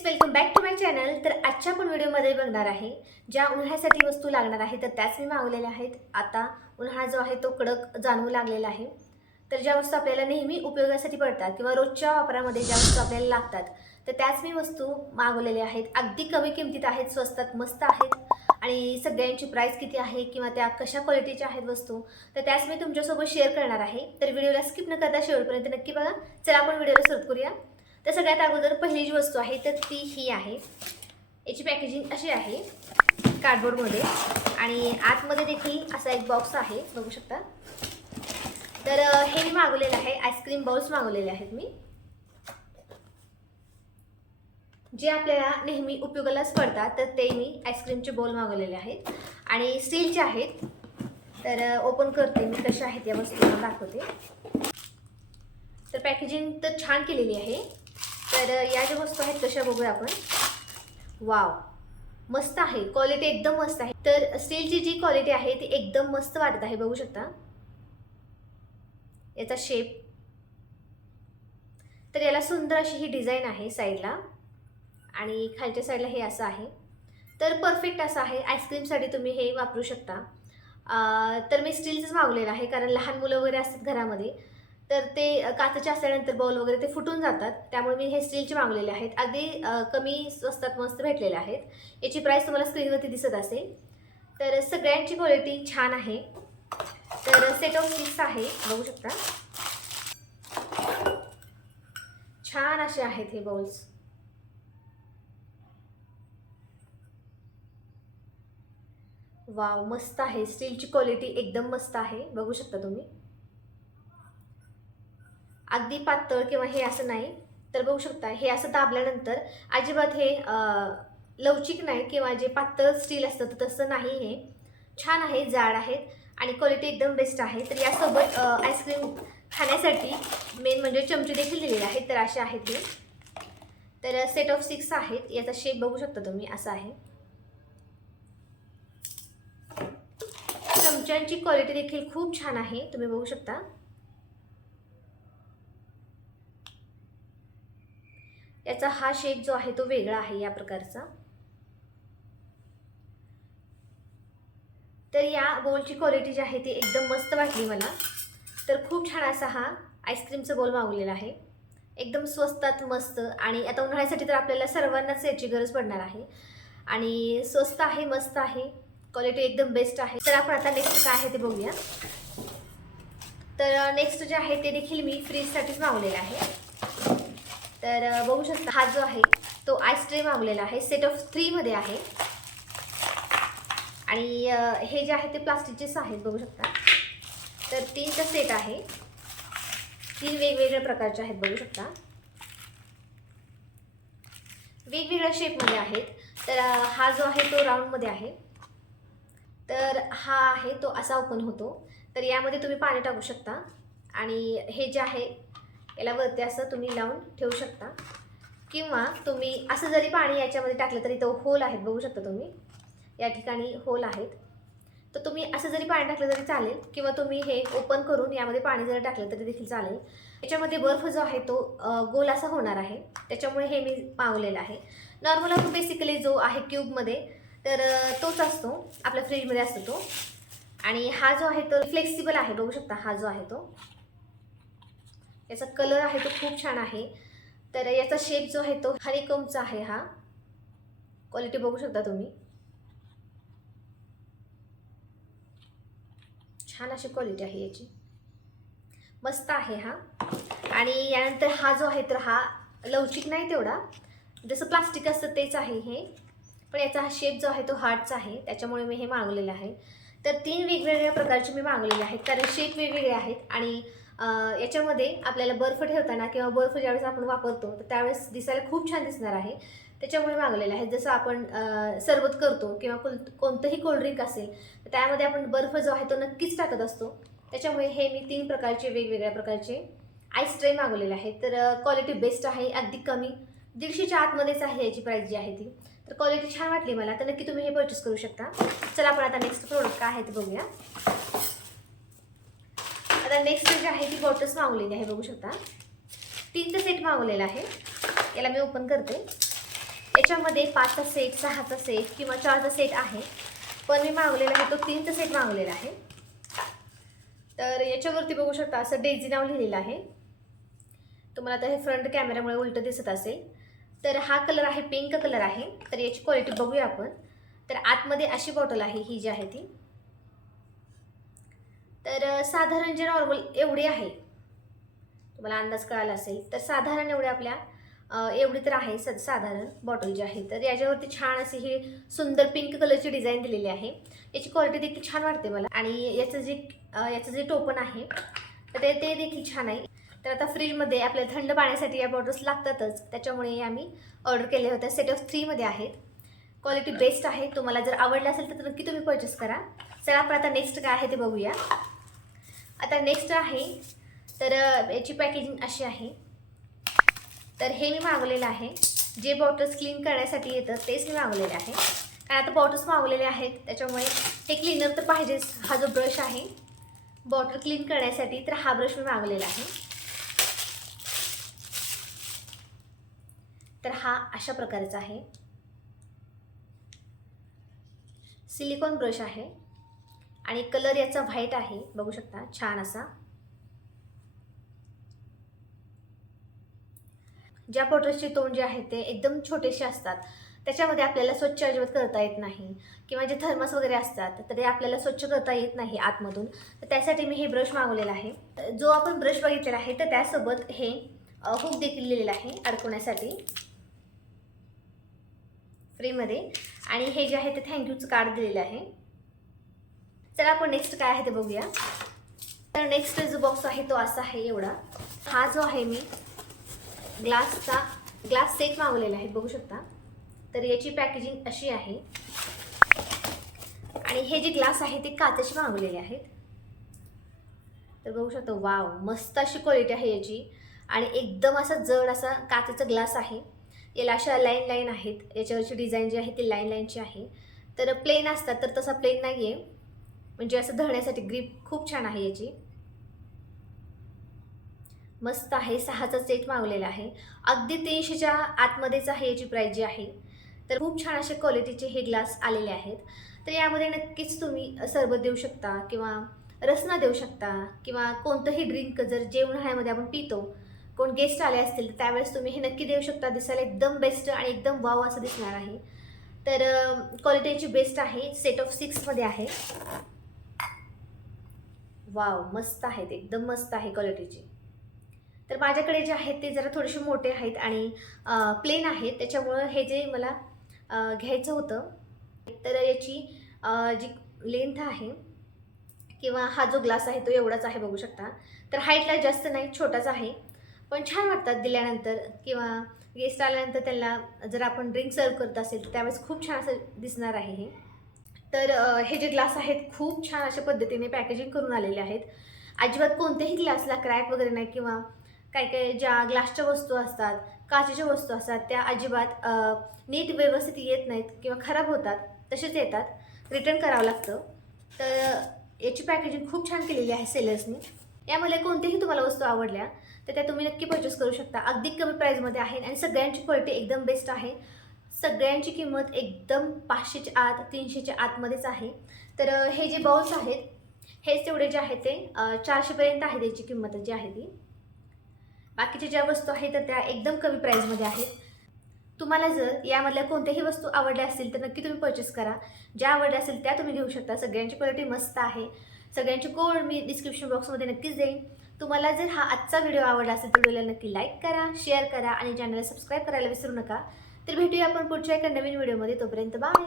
Friends, welcome back to my channel. तर आजच्या आपण व्हिडिओमध्ये बघणार आहे ज्या उन्हाळ्यासाठी वस्तू लागणार आहे तर त्याच मी मागवलेल्या आहेत। आता उन्हाळा जो आहे तो कडक जाणवू लागलेला आहे, तर ज्या वस्तू आपल्याला नेहमी उपयोगासाठी पडतात किंवा रोजच्या वापरामध्ये ज्या वस्तू आपल्याला लागतात तर त्याच मी वस्तू मागवलेल्या आहेत। अगदी कमी किमतीत आहेत, स्वस्तात मस्त आहेत आणि सगळ्यांची प्राइस किती आहे किंवा त्या कशा क्वालिटीच्या आहेत वस्तू तर त्याच मी तुमच्यासोबत शेअर करणार आहे। तर व्हिडिओला स्किप न करता शेवटपर्यंत नक्की बघा। चला आपण व्हिडिओला सुरू करूया। तर सगळ्यात अगोदर पहिली जी वस्तू आहे तर ती ही आहे। याची पॅकेजिंग अशी आहे कार्डबोर्डमध्ये आणि आतमध्ये देखील असा एक बॉक्स आहे, बघू शकता। तर हे मी मागवलेलं आहे, आईस्क्रीम बाउल्स मागवलेले आहेत मी, जे आपल्याला नेहमी उपयोगालाच पडतात। तर ते मी आईस्क्रीमचे बाउल मागवलेले आहेत आणि स्टीलचे आहेत। तर ओपन करते मी, कशा आहेत या वस्तू दाखवते। तर पॅकेजिंग तर छान केलेली आहे। तर या ज्या वस्तू आहेत कशा बघूया आपण। वाव, मस्त आहे, क्वालिटी एकदम मस्त आहे। तर स्टीलची जी क्वालिटी आहे ती एकदम मस्त वाटत आहे, बघू शकता याचा शेप। तर याला सुंदर अशी ही डिझाईन आहे साईडला आणि खालच्या साईडला हे असं आहे। तर परफेक्ट असं आहे, आईस्क्रीमसाठी तुम्ही हे वापरू शकता। तर मी स्टीलचंच मागवलेलं आहे कारण लहान मुलं वगैरे असतात घरामध्ये, तर ते काचेचे असल्यानंतर बॉल वगैरे ते फुटून जातात, त्यामुळे मी हे स्टीलचे मागवलेले आहेत। अगदी कमी स्वस्तात मस्त भेटलेले आहेत। याची प्राइस तुम्हाला स्क्रीनवरती दिसत असेल। तर सगळ्यांची क्वालिटी छान आहे। तर सेट ऑफ 6 आहे, बघू शकता छान असे आहेत हे बाउल्स। वाव, मस्त आहे, स्टीलची क्वालिटी एकदम मस्त आहे, बघू शकता तुम्ही। अगदी पातळ किंवा हे असं नाही, तर बघू शकता हे असं दाबल्यानंतर अजिबात हे लवचिक नाही किंवा जे पातळ स्टील असतं तसं नाही, हे छान आहे, जाड आहेत आणि क्वालिटी एकदम बेस्ट आहे। तर यासोबत आईस्क्रीम खाण्यासाठी मेन म्हणजे चमचे देखील दिलेले आहेत। तर असे आहेत हे। तर सेट ऑफ 6 आहेत। याचा शेप बघू शकता तुम्ही, असा आहे। चमच्यांची क्वालिटी देखील खूप छान आहे, तुम्ही बघू शकता। याचा हा शेप जो आहे तो वेगळा आहे या प्रकारचा। तर या बोलची क्वालिटी जी आहे ती एकदम मस्त वाटली मला। तर खूप छान असा हा आईस्क्रीमचा बोल मागवलेला आहे, एकदम स्वस्तात मस्त। आणि आता उन्हाळ्यासाठी तर आपल्याला सर्वांनाच याची गरज पडणार आहे आणि स्वस्त आहे, मस्त आहे, क्वालिटी एकदम बेस्ट आहे। तर आपण आता नेक्स्ट काय आहे ते बघूया। तर नेक्स्ट जे आहे ते देखील मी फ्रीजसाठीच मागवलेलं आहे। तर बघू शकता हा जो आहे तो आईस ट्रे मागवलेला आहे, सेट ऑफ 3 मध्ये आहे आणि हे जे आहे ते प्लास्टिकचेच आहेत, बघू शकता। तर 3चा सेट आहे, 3 वेगवेगळ्या प्रकारचे आहेत, बघू शकता, वेगवेगळ्या शेपमध्ये आहेत। तर हा जो आहे तो राऊंडमध्ये आहे, तर हा आहे तो असा ओपन होतो। तर यामध्ये तुम्ही पाणी टाकू शकता आणि हे जे आहे याला वरती असं तुम्ही लावून ठेवू शकता किंवा तुम्ही असं जरी पाणी याच्यामध्ये टाकलं तरी तो होल आहेत, बघू शकता तुम्ही, या ठिकाणी होल आहेत। तर तुम्ही असं जरी पाणी टाकलं तरी चालेल किंवा तुम्ही हे ओपन करून यामध्ये पाणी जरी टाकलं तरी देखील चालेल। याच्यामध्ये बर्फ जो आहे तो गोल असा होणार आहे, त्याच्यामुळे हे मी मागवलेलं आहे। नॉर्मल आपण बेसिकली जो आहे क्यूबमध्ये तर तोच असतो, आपल्या फ्रीजमध्ये असतो तो। आणि हा जो आहे तो फ्लेक्सिबल आहे, बघू शकता हा जो आहे तो, याचा कलर आहे तो खूप छान आहे। तर याचा शेप जो आहे तो हनीकॉम्बचा आहे, हा क्वालिटी बघू शकता तुम्ही, छान अशी क्वालिटी आहे याची, मस्त आहे हा। आणि यानंतर हा जो आहे तर हा लवचिक नाही तेवढा, जसं प्लास्टिक असतं तेच आहे हे, पण याचा हा शेप जो आहे तो हार्टचा आहे, त्याच्यामुळे मी हे मागवलेलं आहे। तर 3 वेगवेगळ्या प्रकारचे मी मागवलेले आहेत कारण शेप वेगवेगळे आहेत आणि याच्यामध्ये आपल्याला बर्फ ठेवताना किंवा बर्फ ज्यावेळेस आपण वापरतो तर त्यावेळेस दिसायला खूप छान दिसणार आहे, त्याच्यामुळे मागवलेलं आहे। जसं आपण सरबत करतो किंवा कोणतंही कोल्ड्रिंक असेल तर त्यामध्ये आपण बर्फ जो आहे तो नक्कीच टाकत असतो, त्याच्यामुळे हे मी 3 प्रकारचे वेगवेगळ्या प्रकारचे आईस ट्रे मागवलेले आहेत। तर क्वालिटी बेस्ट आहे, अगदी कमी 150च्या आतमध्येच आहे याची प्राइस जी आहे ती। तर क्वालिटी छान वाटली मला, तर नक्की तुम्ही हे परचेस करू शकता। चला आपण आता नेक्स्ट प्रोडक्ट काय आहे ते बघूया। आता नेक्स्ट जे आहे ती बॉटल्स मागवलेली आहे, बघू शकता 3चा सेट मागवलेला आहे। याला मी ओपन करते। याच्यामध्ये 5चा सेट, 6चा सेट किंवा 4चा सेट आहे, पण मी मागवलेला आहे तो 3चा सेट मागवलेला आहे. तर याच्यावरती बघू शकता असं डेझी नाव लिहिलेलं आहे. तुम्हाला आता हे फ्रंट कॅमेऱ्यामुळे उलटं दिसत असेल. तर हा कलर आहे, पिंक कलर आहे. तर याची क्वालिटी बघूया आपण. तर आतमध्ये अशी बॉटल आहे, ही जी आहे ती. तर साधारण जे नॉर्मल एवढी आहे, तुम्हाला अंदाज कळाला असेल तर साधारण एवढे आपल्या एवढी तर आहे साधारण बॉटल जी आहे. तर याच्यावरती छान अशी ही सुंदर पिंक कलरची डिझाईन दिलेली आहे. याची क्वालिटी देखील छान वाटते मला. आणि याचं जे टोपण आहे तर ते देखील छान आहे. तर आता फ्रीजमध्ये आपल्याला थंड पाण्यासाठी या बॉटल्स लागतातच, त्याच्यामुळे आम्ही ऑर्डर केल्या होत्या. सेट ऑफ 3मध्ये आहेत. क्वालिटी बेस्ट आहे. तुम्हाला जर आवडलं असेल तर नक्की तुम्ही परचेस करा. चला आपण आता नेक्स्ट काय आहे ते बघूया. आता नेक्स्ट आहे तर याची पॅकेजिंग अशी आहे. तर हे मी मागवलेलं आहे. जे बॉटल्स क्लीन करण्यासाठी येतं तेच मी मागवलेले आहे. कारण आता बॉटल्स मागवलेले आहेत त्याच्यामुळे हे क्लीनर तर पाहिजेच. हा जो ब्रश आहे बॉटल क्लीन करण्यासाठी, तर हा ब्रश मी मागवलेला आहे. तर हा अशा प्रकारचा आहे. सिलिकॉन ब्रश आहे आणि कलर याचा व्हाईट आहे, बघू शकता छान असा. ज्या बॉटल्सचे तोंड जे आहे ते एकदम छोटेसे असतात, त्याच्यामध्ये आपल्याला स्वच्छ अजिबात करता येत नाही, किंवा जे थर्मस वगैरे असतात तर ते आपल्याला स्वच्छ करता येत नाही आतमधून. तर त्यासाठी मी हे ब्रश मागवलेला आहे. जो आपण ब्रश बघितलेला आहे तर त्यासोबत हे हुक देखील लिहिलेलं आहे अडकवण्यासाठी फ्रीमध्ये. आणि हे जे आहे ते थँक्यूचं कार्ड दिलेलं आहे. चला आपण नेक्स्ट काय आहे ते बघूया. तर नेक्स्ट जो बॉक्स आहे तो असा आहे एवढा. हा जो आहे मी ग्लास सेट मागवलेला आहे, बघू शकता. तर याची पॅकेजिंग अशी आहे. आणि हे जे ग्लास आहे ते काचेचे मागवलेले आहेत. तर बघू शकता, वाव, मस्त अशी क्वालिटी आहे याची. आणि एकदम असा जड असा काचेचा ग्लास आहे. याला अशा लाईन आहेत. याच्यावरची डिझाईन जी आहे ती लाईनची आहे. तर प्लेन असतात तर तसा प्लेन नाही आहे, म्हणजे असं धरण्यासाठी ग्रिप खूप छान आहे याची. मस्त आहे. 6चा सेट मागवलेला आहे. अगदी 300च्या आतमध्येच आहे याची प्राईस जी आहे. तर खूप छान असे क्वालिटीचे हे ग्लास आलेले आहेत. तर यामध्ये नक्कीच तुम्ही सरबत देऊ शकता किंवा रसना देऊ शकता किंवा कोणतंही ड्रिंक जर जे उन्हाळ्यामध्ये आपण पितो, कोण गेस्ट आले असतील तर त्यावेळेस तुम्ही हे नक्की देऊ शकता. दिसायला एकदम बेस्ट आणि एकदम वाव असं दिसणार आहे. तर क्वालिटीची बेस्ट आहे. सेट ऑफ 6मध्ये आहे. वाव, मस्त आहेत, एकदम मस्त आहे क्वालिटीची. तर माझ्याकडे जे आहेत ते जरा थोडेसे मोठे आहेत आणि प्लेन आहेत, त्याच्यामुळं हे जे मला घ्यायचं होतं. तर याची जी लेंथ आहे किंवा हा जो ग्लास आहे तो एवढाच आहे, बघू शकता. तर हाईटला जास्त नाही, छोटाच आहे, पण छान वाटतात दिल्यानंतर किंवा गेस्ट आल्यानंतर त्यांना जर आपण ड्रिंक सर्व करत असेल तर त्यावेळेस खूप छान असं दिसणार आहे हे. तर हे जे ग्लास आहेत खूप छान अशा पद्धतीने पॅकेजिंग करून आलेले आहेत. अजिबात कोणत्याही ग्लासला क्रॅक वगैरे नाही किंवा काही ज्या ग्लासच्या वस्तू असतात, काचेच्या वस्तू असतात, त्या अजिबात नीट व्यवस्थित येत नाहीत किंवा खराब होतात, तसेच येतात, रिटर्न करावं लागतं. तर याची पॅकेजिंग खूप छान केलेली आहे सेलर्सनी. यामध्ये कोणत्याही तुम्हाला वस्तू आवडल्या तर त्या तुम्ही नक्की परचेस करू शकता. अगदी कमी प्राईजमध्ये आहे आणि सगळ्यांची क्वालिटी एकदम बेस्ट आहे. सगळ्यांची किंमत एकदम 500च्या आत, 300च्या आतमध्येच आहे. तर हे जे बाउल्स आहेत हेच तेवढे जे आहेत ते 400पर्यंत आहे त्याची किंमत जी आहे ती. बाकीच्या ज्या वस्तू आहेत तर त्या एकदम कमी प्राईजमध्ये आहेत. तुम्हाला जर यामधल्या कोणत्याही वस्तू आवडल्या असतील तर नक्की तुम्ही परचेस करा. ज्या आवडल्या असेल त्या तुम्ही घेऊ शकता. सगळ्यांची क्वालिटी मस्त आहे. सगळ्यांची कोड मी डिस्क्रिप्शन बॉक्समध्ये नक्कीच देईन. तुम्हाला जर हा आजचा व्हिडिओ आवडला असेल तर व्हिडिओला नक्की लाईक करा, शेअर करा आणि चॅनलला सबस्क्राईब करायला विसरू नका. तर भेटूया आपण पुढच्या एका नवीन व्हिडिओमध्ये. तोपर्यंत बाय.